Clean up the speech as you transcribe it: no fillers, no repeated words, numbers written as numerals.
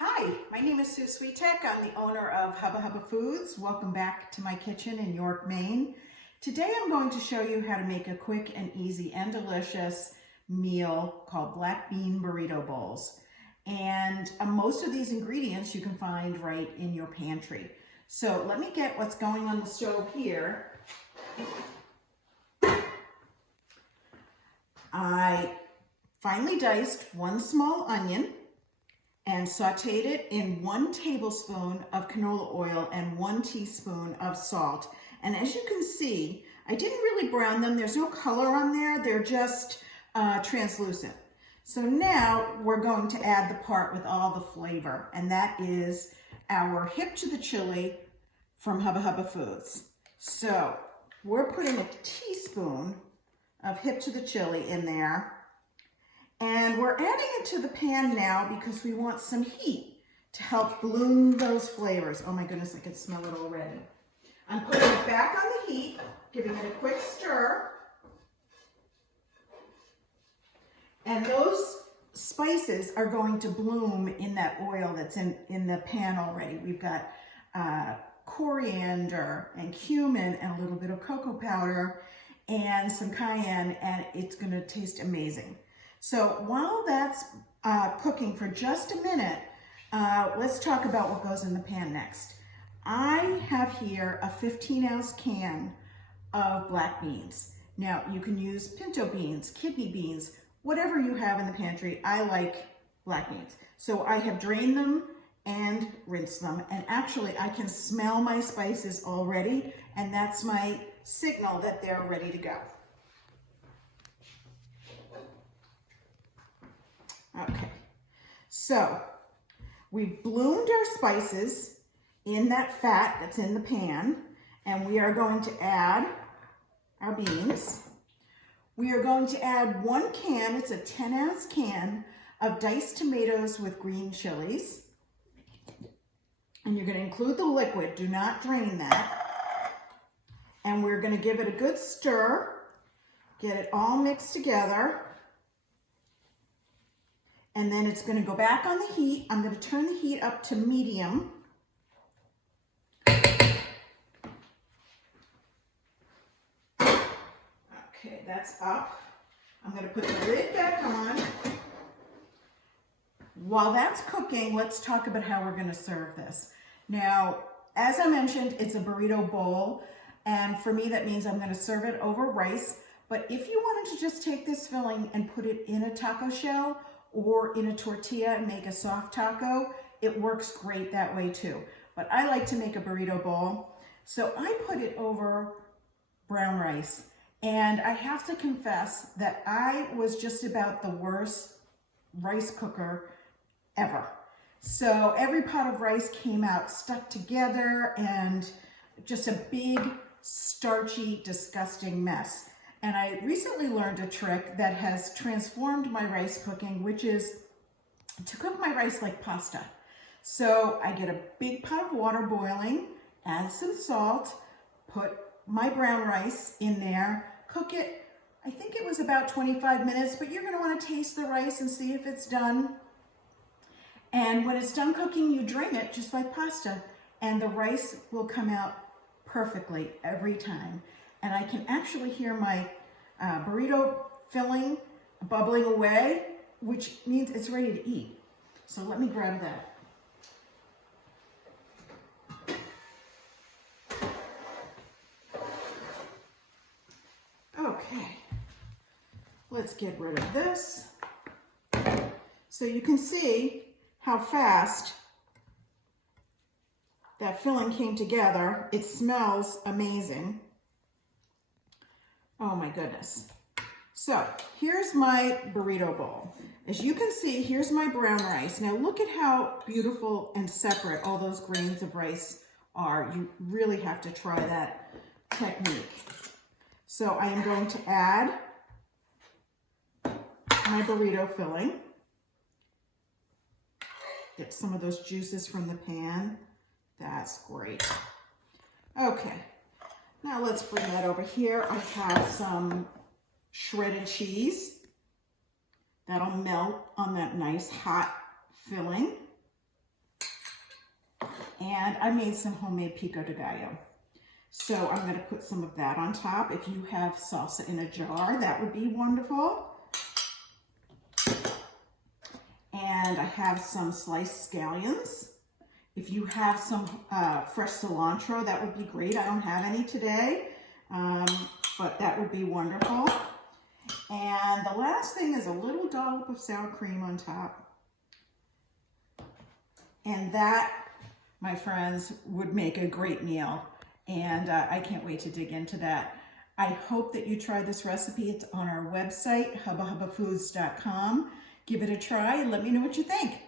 Hi, my name is Sue Sweetek. I'm the owner of Hubba Hubba Foods. Welcome back to my kitchen in York, Maine. Today I'm going to show you how to make a quick and easy and delicious meal called black bean burrito bowls. And most of these ingredients you can find right in your pantry. So let me get what's going on the stove here. I finely diced one small onion and sauteed it in 1 tablespoon of canola oil and 1 teaspoon of salt. And as you can see, I didn't really brown them. There's no color on there. They're just translucent. So now we're going to add the part with all the flavor, and that is our hip to the chili from Hubba Hubba Foods. So we're putting a teaspoon of hip to the chili in there. And we're adding it to the pan now because we want some heat to help bloom those flavors. Oh my goodness, I can smell it already. I'm putting it back on the heat, giving it a quick stir. And those spices are going to bloom in that oil that's in the pan already. We've got coriander and cumin and a little bit of cocoa powder and some cayenne, and it's gonna taste amazing. So while that's cooking for just a minute, let's talk about what goes in the pan next. I have here a 15-ounce can of black beans. Now you can use pinto beans, kidney beans, whatever you have in the pantry. I like black beans. So I have drained them and rinsed them, and actually I can smell my spices already, and that's my signal that they're ready to go. Okay, so we've bloomed our spices in that fat that's in the pan, and we are going to add our beans. We are going to add 1 can, it's a 10-ounce can, of diced tomatoes with green chilies. And you're going to include the liquid, do not drain that. And we're going to give it a good stir, get it all mixed together. And then it's going to go back on the heat. I'm going to turn the heat up to medium. Okay, that's up. I'm going to put the lid back on. While that's cooking, let's talk about how we're going to serve this. Now, as I mentioned, it's a burrito bowl. And for me, that means I'm going to serve it over rice. But if you wanted to just take this filling and put it in a taco shell, or in a tortilla and make a soft taco, it works great that way too. But I like to make a burrito bowl. So I put it over brown rice. And I have to confess that I was just about the worst rice cooker ever. So every pot of rice came out stuck together and just a big, starchy, disgusting mess. And I recently learned a trick that has transformed my rice cooking, which is to cook my rice like pasta. So I get a big pot of water boiling, add some salt, put my brown rice in there, cook it. I think it was about 25 minutes, but you're gonna wanna taste the rice and see if it's done. And when it's done cooking, you drain it just like pasta, and the rice will come out perfectly every time. And I can actually hear my burrito filling bubbling away, which means it's ready to eat. So let me grab that. Okay, let's get rid of this. So you can see how fast that filling came together. It smells amazing. Oh my goodness. So here's my burrito bowl. As you can see, here's my brown rice. Now look at how beautiful and separate all those grains of rice are. You really have to try that technique. So I am going to add my burrito filling. Get some of those juices from the pan. That's great. Okay. Now let's bring that over here. I have some shredded cheese. That'll melt on that nice hot filling. I made some homemade pico de gallo. So I'm going to put some of that on top. If you have salsa in a jar, that would be wonderful. And I have some sliced scallions. If you have some fresh cilantro, that would be great. I don't have any today, but that would be wonderful. And the last thing is a little dollop of sour cream on top. And that, my friends, would make a great meal. And I can't wait to dig into that. I hope that you try this recipe. It's on our website, hubbahubbafoods.com. Give it a try and let me know what you think.